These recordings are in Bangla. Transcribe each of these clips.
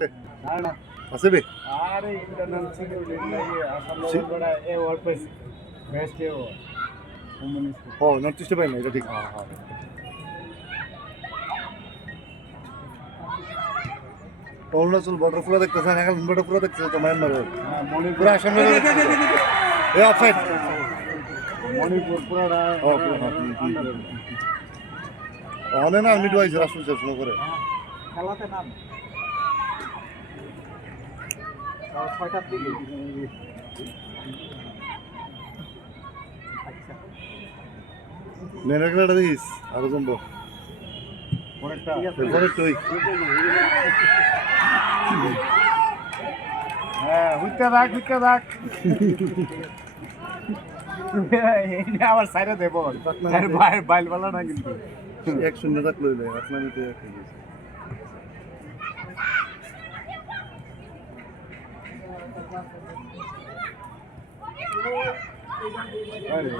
আছে আছে বে আরে ইন্টারনাল সিকিউরিটি লাগে আসলে বড় এ ওয়ার্ড পেস বেস্ট এ কমিউনিস্ট ও নর্থ ইস্টে পাই না এটা ঠিক অরুণাচল বর্ডার পুরো দেখতেছেন এখন বর্ডার পুরো দেখতেছে তো মায়ানমার মণিপুর সামনে এ অফসাইড মণিপুর পুরোটা অনে না আমি ডুয়াইছে রাষ্ট্র শাসন করে খেলাতে নাম ছয়টার দিকে নেনা খেলাটা দেখিস আরো জমবো পরেরটা তুই হ্যাঁ হুইকা রাখ আবার সাইডে দেব বাইল বলা না কিন্তু 1-0 থাকলো আসলামিতে আরে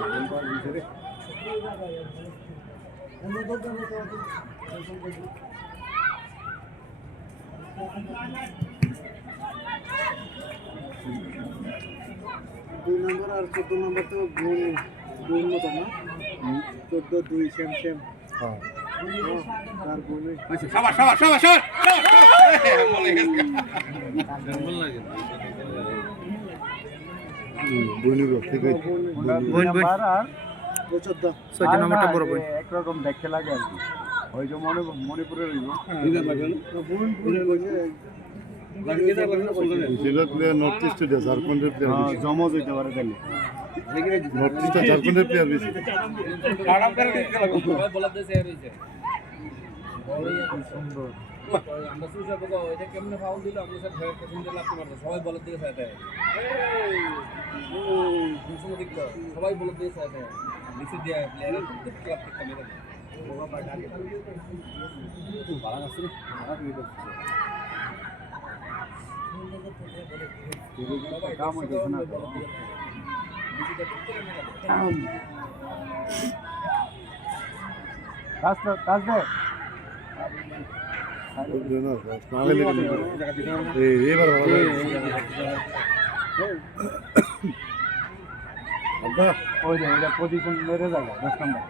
দুই নম্বর আর 14 নম্বর তো গুণ মতো না 14-2 সেম হ্যাঁ তার গুণে শাবাশ বইনিগো ঠিক আছে নাম্বার আর 14 নম্বরটা বড় বই একরকম দেখতে লাগে আর কি ওই যে মণিপুরের হইব জিলা প্লেয়ার নর্থ ইস্ট এটা ঝাড়খণ্ডের প্লেয়ার জমজ হইতে পারে তাহলে নর্থ ইস্ট ঝাড়খণ্ডের প্লেয়ার বেশি সুন্দর আমরা সুশা বলবো এটা কেমনে ফাউল দিল আমরা স্যার ভয়ের পেছনে লাগতে পারতো সবাই বলার দিকে সাথে সবাই বলার দিকে সাথে নিচে দিয়া প্লেয়ারের প্রত্যেক ক্লাব থেকে মেরে কাম হইতেছে না কাজ দে এবার ওই যে এটা পজিশন মেরে যাবে 10 নম্বর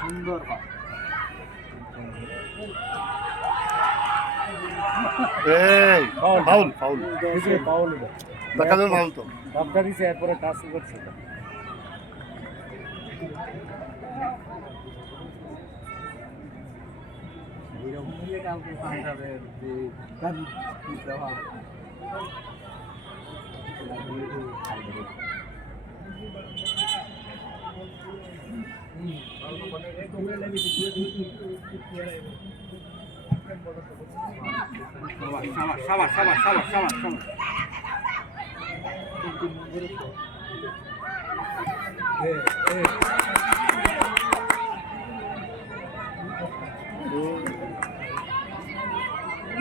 সুন্দর এই ফাউল পাউল দেখা যাবে ফাউল তো ধাক্কা দিছে এরপরে টাচ করছে কালকে পাঞ্জাবে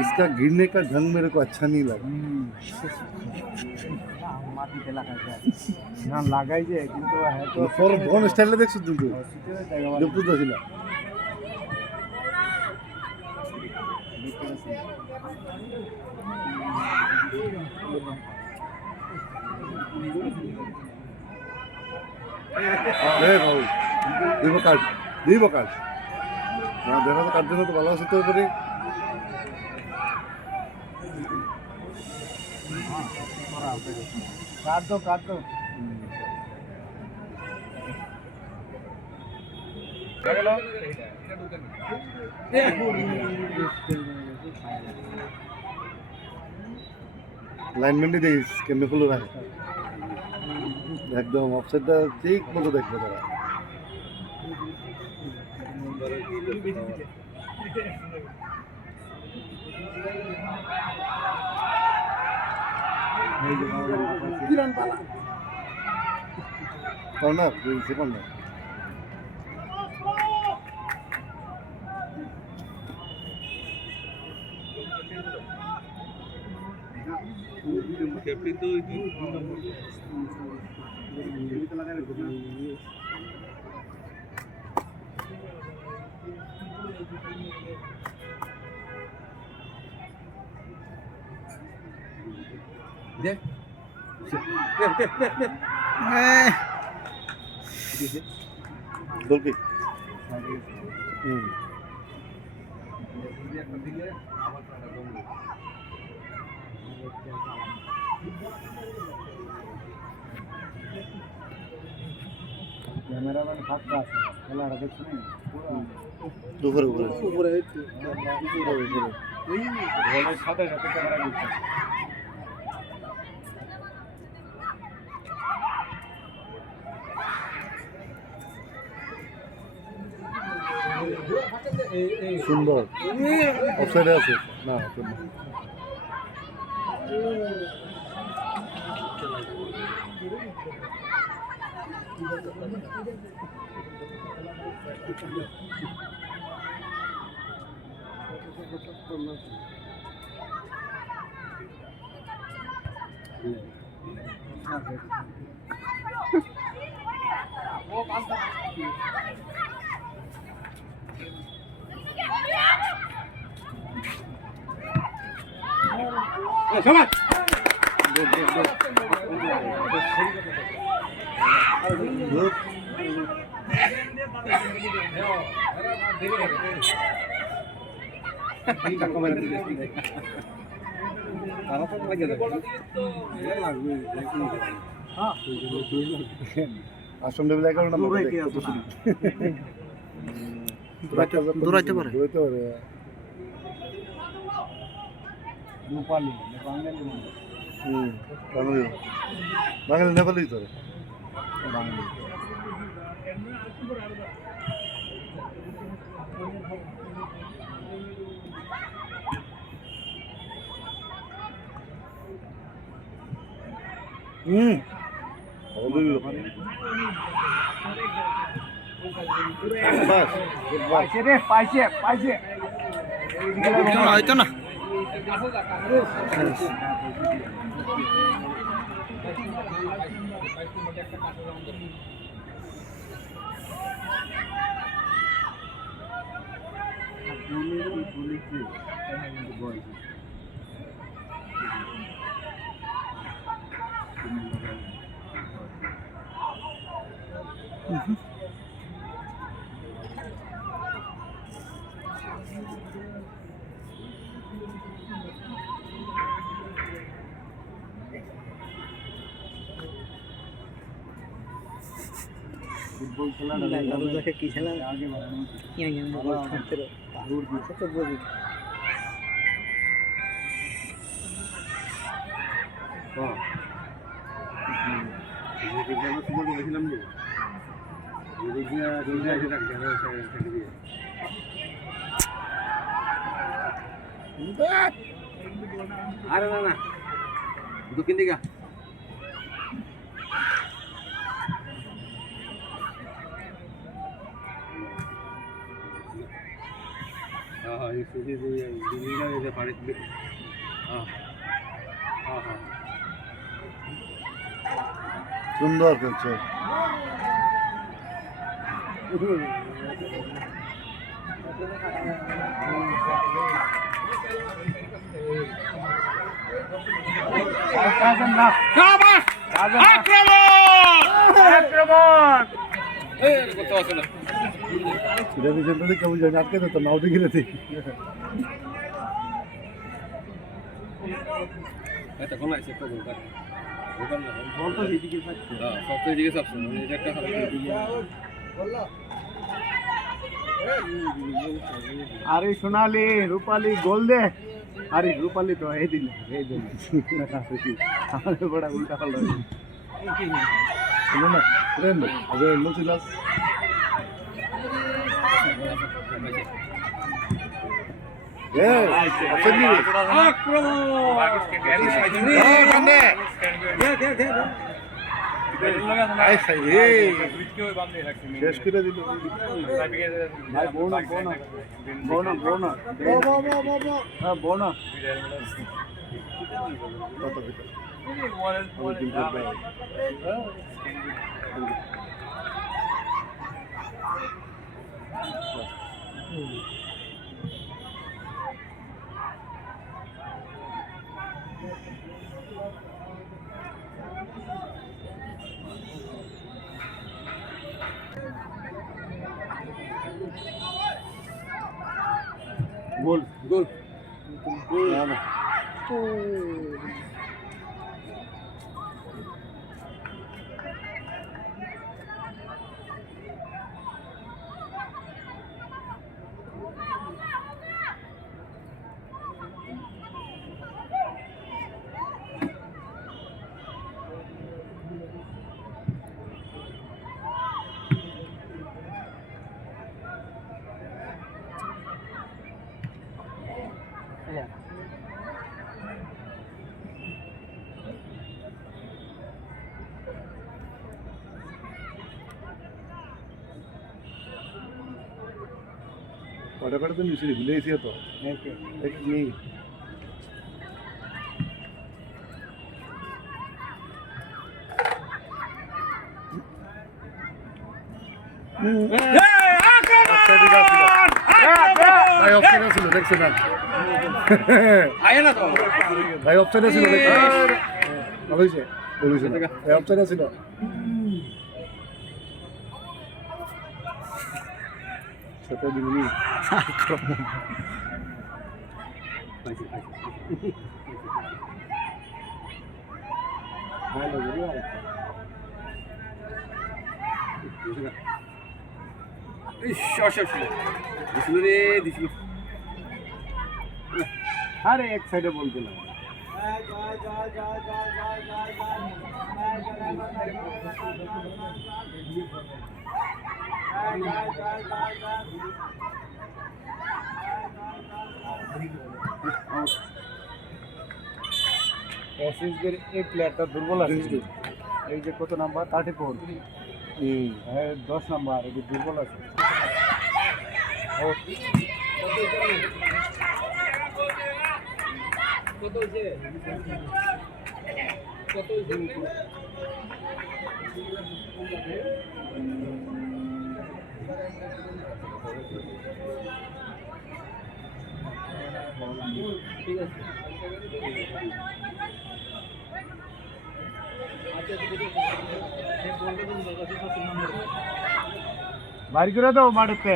इसका गिरने का ढंग मेरे को अच्छा नहीं लगा মাটিতে লাগাইছে না লাগাইছে কিন্তু হয়তো ফর কোন স্টাইলে দেখছো তুমি দেখতে তো ছিল এই ভাই দিব কাট না দেখা তো কাট দিলে তো ভালো আছে তো করে কাট দো লাইনম্যানটি দেখিস কেমনে খুলে রাখে একদম অফসাইডটা ঠিক মতো দেখবে তারা কর্নার দিয়েছে কর্নার ক্যাপ্টেন তো ওই 2 নম্বর দেখ গোলকি ক্যামেরাম্যান ফাঁকা আছে খেলাটা দেখছো না উপরে উপরে উপরে ঘরের সাথে সাথে ক্যামেরা দিচ্ছে সুন্দর অফসাইডে আছে না জন্য সবাই আশ্রম লেভেল এগারো নম্বর দৌড়াইতে পারে দৌড়াইতে পারে রূপালী বাঙালি বাঙালি বাঙালি নেপালি তো বাঙালি পাইছে রে পাইছে পাইছে হয়তো না ফুটবল খেলা কি খেলা আগে আরে না না দক্ষিণ দিকে সুন্দর খেলছে কেমন যায় আটকে যেত না উঠে গেলে ঠিক আরে সোনালি রূপালী গোল দে আরে রূপালী তো এই দিল আমাদের বড় উল্টা পাল্টা না ট্রেন আজ মুছিলাস শেষ করে দিল গোল গোল না না কটা তো মিশিয়ে ভুলে গেছি তো নেই ভাই অপশন ছিল দেখছেন না আয় না তো ভাই অপশন ছিল দেখছেন ভালো হয়েছে বলেছে ভাই অপশন ছিল সেটা দিবনি ভালো লাগে দিছিল রে দিছিল আরে এক সাইডে বলতে না এসএসবির এই প্লেয়ারটা দুর্বল আছে এই যে কত নাম্বার 34 হ্যাঁ 10 নাম্বার এই যে দুর্বল আছে কত হইছে কত হইছে ঠিক আছে বাড়ি করে দাও মাঠেতে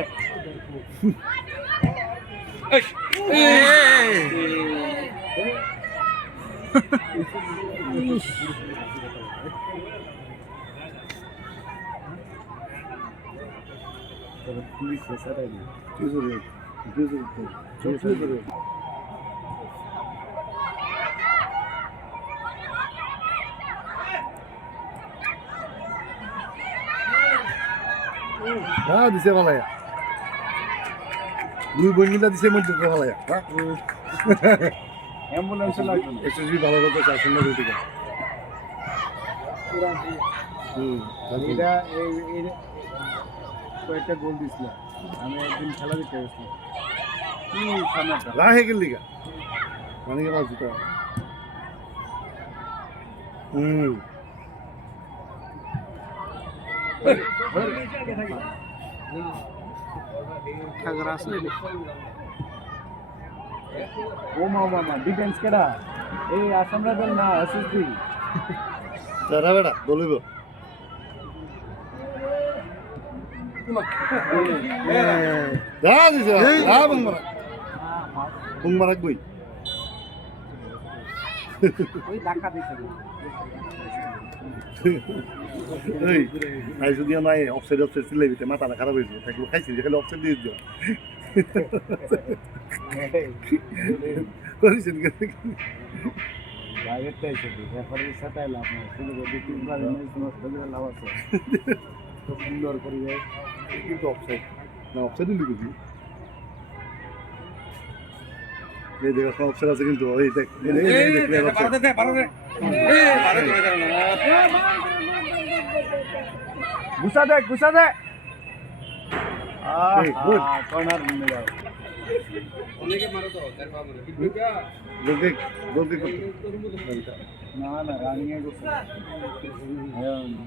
হ্যাঁ দিছে ভালায়া দুই বইগুলা দিছে মধ্যে ভালায়া অ্যাম্বুলেন্সে লাগবে না এসএসবি ভালো করতে চাচ্ছেন না দুটিকে এটা এই কয়েকটা গোল দিছিল আমি একদিন খেলা দেখতে গেছিলাম সামনেটা রাহে গেল লিগা মানে কি বাজু তো খাগড়া আছে ও মামা ডিফেন্স কেডা এই আসাম রাইফেল না এসএসবি দাদা বেটা বলিব যা দিছে যা বুংমারাক বই ওই ধাক্কা দিছে এই নাই যদি নাই অফসাইড সিলাই দিতে মাথাটা খারাপ হয়েছে থাকলে খাইছি যে খালি অফসাইড দিয়ে দিও করেছেন বাইরেটা এসে রেফারির সাথে লাভ নাই শুধু যদি তিনবার ম্যাচ নষ্ট করে লাভ আছে তো সুন্দর করে যায় কিন্তু অফসাইড না অফসাইড লিখেছি এই দেখ অফসাইড আছে কিন্তু এই দেখ ঘুষা দে Hey, good. কর্নার মিলে যাও অনেকে মারো তো তার পা মারে গোলকে না রানিং এ করছে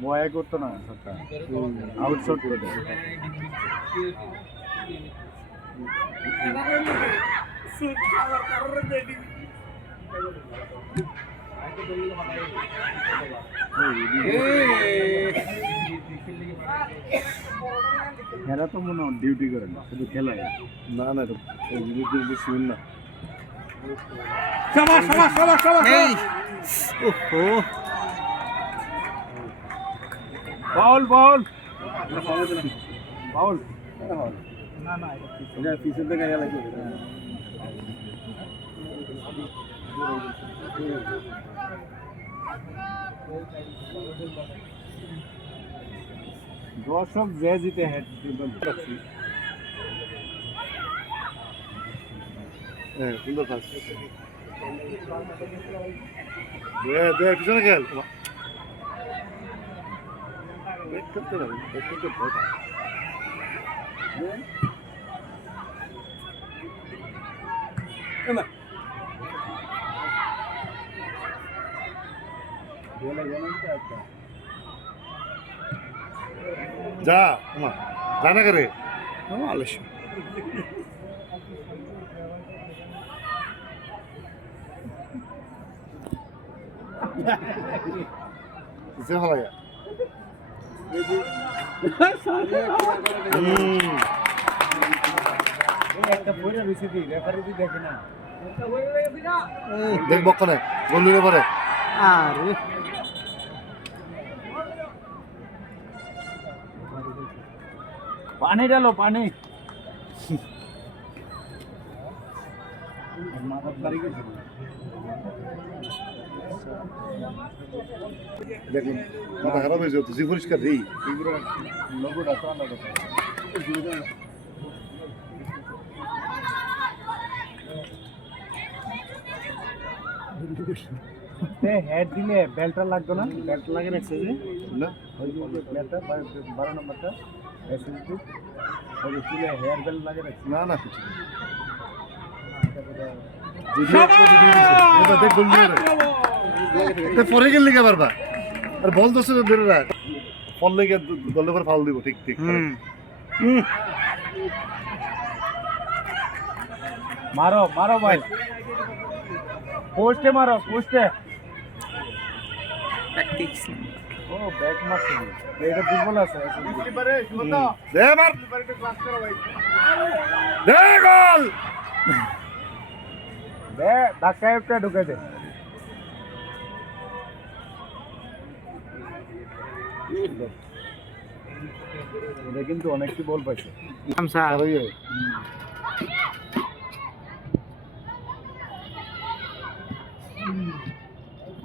বয়ে করতো না সবটা আউটশট করে দেয় এরা তো মনে হয় ডিউটি করে না, শুধু খেলায়। না না এটা শুনুন না এই ওহো বাউল বাউল বাউল না না এটা পিছন থেকে গেলে দর্শক যে জিতে হেড হ্যাঁ সুন্দর পাস দে পিছনে খেল ব্যাক করতে পারি ব্যাক করতে ভয় পায়। যা জানা করে আলস্য কিসে ফলাইয়া একটা বইটা বেশি দিই রেফারি দি দেখে না দেখ বক্ষণে বললি পরে আরে পানি ডালো পানি মাথা পারি গেছে দেখুন মাথা খারাপ হয়েছে তুই পরিষ্কার রেই এগুলো লোগোটা তো আলাদা হেড দিলে বেল্টটা লাগতো না বেল্ট লাগে রাখছে যে না ওই যে বেল্টটা 12 নম্বরটা এসএসডি ওই যে চুলে হেয়ার বেল্ট লাগে রাখছে না না কিছু দেখ বললি পরে গেল লিখে পারবা আর বল দোষে ধরে রাখ ফল লেগে দলে পর ফাউল দিব ঠিক ঠিক মারো মারো ভাই পোস্টে মারো পোস্টে প্র্যাকটিস ও ব্যাক মারছে এটা দুর্বল আছে দে মার দে গোল দে ধাক্কা একটা ঢুকে দে এটা কিন্তু অনেকটি বল পাইছে গামছা আর ওই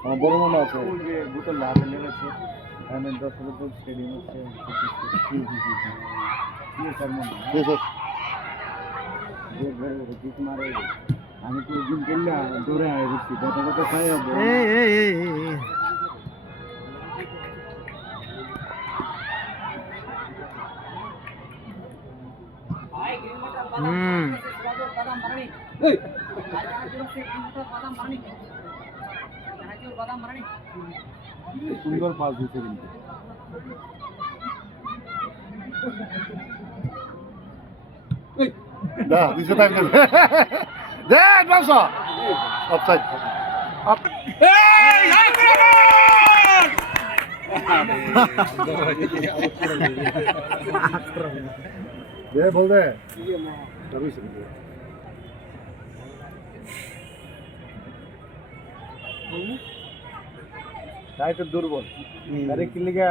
আমার বড় মনে আছে ওই যে বোতল লাভেলের আছে এখানে 10 ফুট স্টেডিয়াম আছে তার মধ্যে দেখো কিক মারে আমি তো দিন খেললে দৌড়ে আয় বুঝছি কথা কথা খাই হবে এই সুন্দর পাস দিচ্ছে কিন্তু দা দিছে টাইম দে অ্যাডভান্স অফসাইড আপ দে বল দে সার্ভিস তাই তো দুর্বল আরে কি লিগা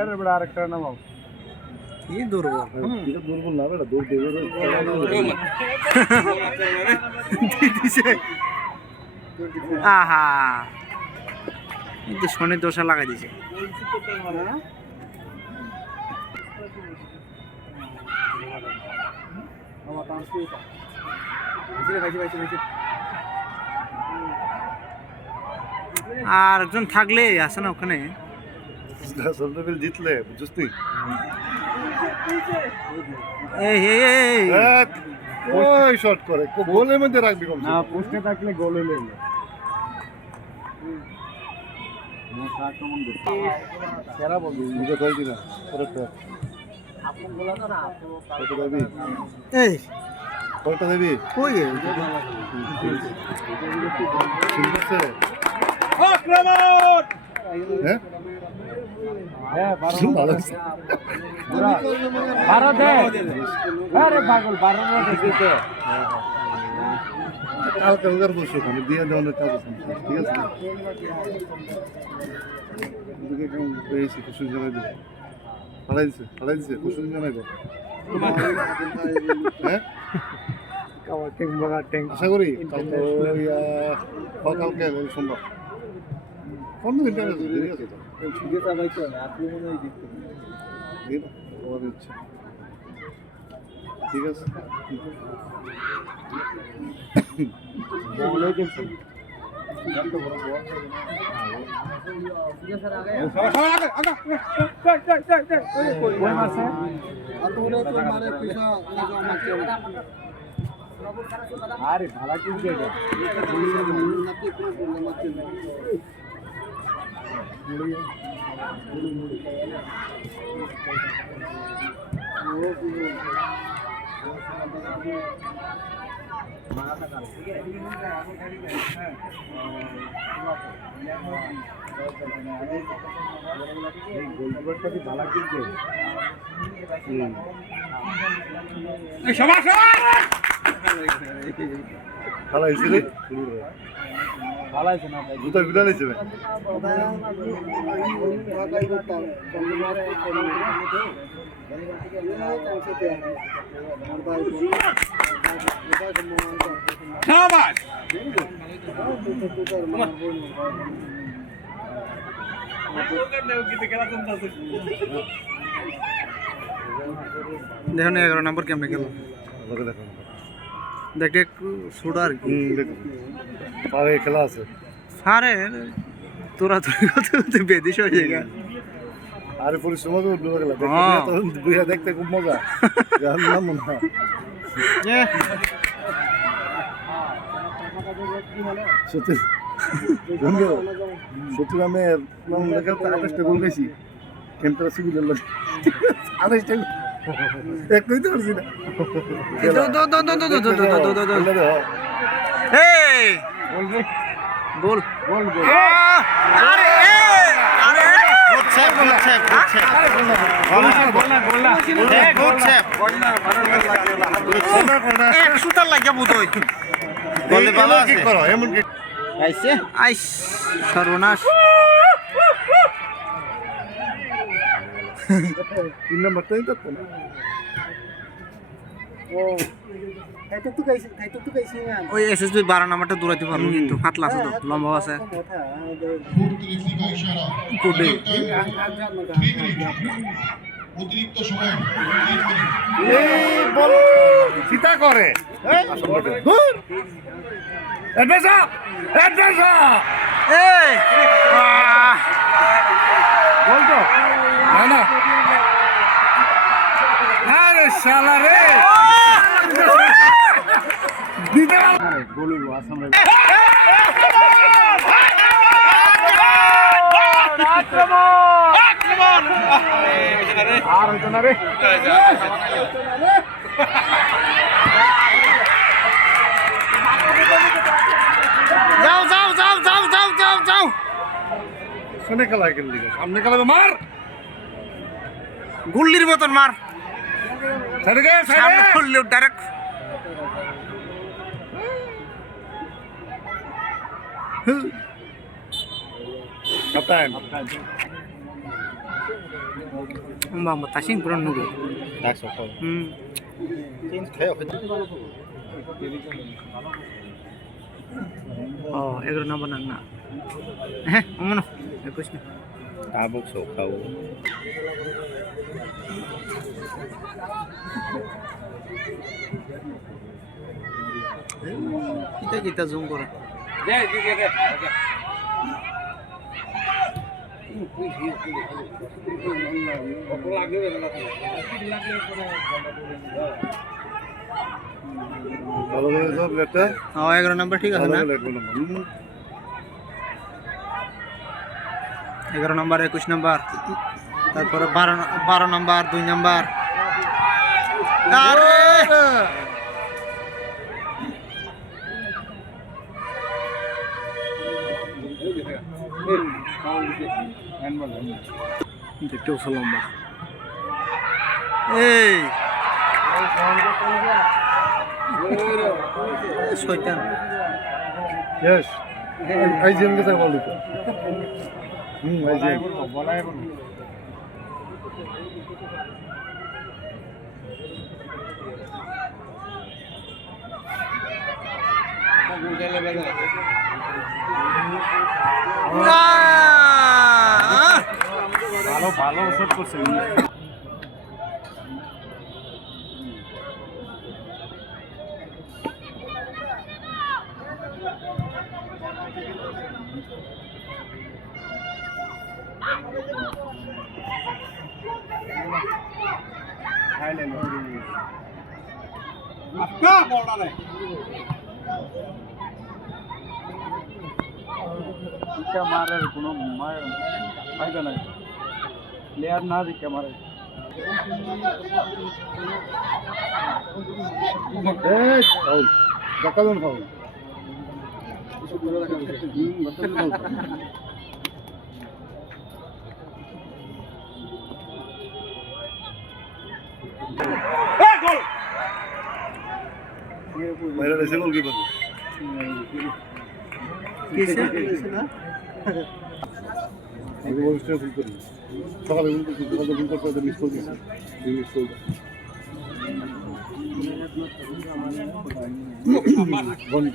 আরে বড় আরেকটা নামাও কি দুর্বল এটা দুর্বল না এটা দৌড় দেবে দিছে আহা এই যে শনি দোষা লাগাই দিছে আর একজন থাকলে আছে না ওখানে সন্ধ্যেবেল জিতলে বুঝছিস তুই এই এই এই ওই শট করে গোলের মধ্যে রাখবি কম না পোস্টে থাকলে গোল হইল সেরা বলবি নিজে কয় কিনা পরে তো আপন গোলা তো না কত পাবি এই কয়টা দেবি কই ঠিক আছে আক্রমণ হ্যাঁ হ্যাঁ বারো ভালো হয়েছে। বারো দে আরে পাগল বারো দিতে কালকে ওগার বসো ওখানে দিয়ে দেওয়ানোর কাজ আছে ঠিক আছে এদিকে কেমন পেয়েছি খুশি জানাই দেবে ফাড়াই দিছে খুশি জানাইব হ্যাঁ আশা করি কালকে কালকে সম্ভব 15 দিন আছে দেরি আছে তো দিন ওর ইচ্ছা ঠিক আছে আরে ভাড়া কি ভাড়া কিনতে খালা হয়েছে রে ভালো আছে না ভাই জুতা বিড়া নিয়েছে ভাই শাবাশ দেখুন 11 নম্বর কেমনে গেল আমাকে দেখো দেখে একটু ছোট আর কি দেখো পারে খেলা আছে আরে তোরা তো বেদিস হয়ে যায় আরে পরিশ্রম তো উঠলো গেল হ্যাঁ। বুঝা দেখতে খুব মজা গান নাম মনে হয় সত্যি বন্ধু সত্যি আমি আঠাশটা গোল গেছি ক্যাম্পের সিভিলের লোক 28টা এক কইতে পারছি না এই বল বল বল আরে আরে গুড সেভ এক সুতার লাগিয়া বুতই বলে বাবা কি করো এমন কি আইছে আইস সর্বনাশ 3 নাম্বারটাই তো না ওই এসএসবি 12 নাম্বারটা দৌড়াইতে পারলো কিন্তু পাতলা আছে তো লম্বা আছে কোডে অতিরিক্ত সময় এই বল চিতা করে দূর অ্যাডভান্স এই বল তো না না আরে শালা রে দিতে বলবো আসামে আর হইতো না রে যাও যাও যাও যাও যাও যাও যাও শুনে খেলা খেললি সামনে খেলা মার গুল্লির মতন মার সাইডে গে সামনে সাইডে খুললে ডাইরেক্ট কাপ্তান বাবা তাসিং পুরো নুগো 100 হুম চেঞ্জ খায় ও 11 নম্বর না হ্যাঁ অমন 21 না তাবক সো খাও কিতা কিতা জুম করে দে দে দে ওকে ভালো করে সব লেটা ও 11 নম্বর ঠিক আছে না 11 নম্বর 21 নম্বর তারপরে 12 নম্বর 2 নম্বর আরে দেখতেও তো লম্বা। এই শয়তান ইয়েস আইজিএম কে বল দিতে আইজিএম বলাই বলবো ভালো ভালো ওষুধ করছে মারার কোনো ফায়দা নাই প্লেয়ার না দিকে মারে এই ফাউল দেখালেন ফাউল মেরা এসে গোল কিপার কিসে আমি বলছি ভুল করি সকালে ভুল করতে মিস করে দিয়েছি মিস করে বন্ধ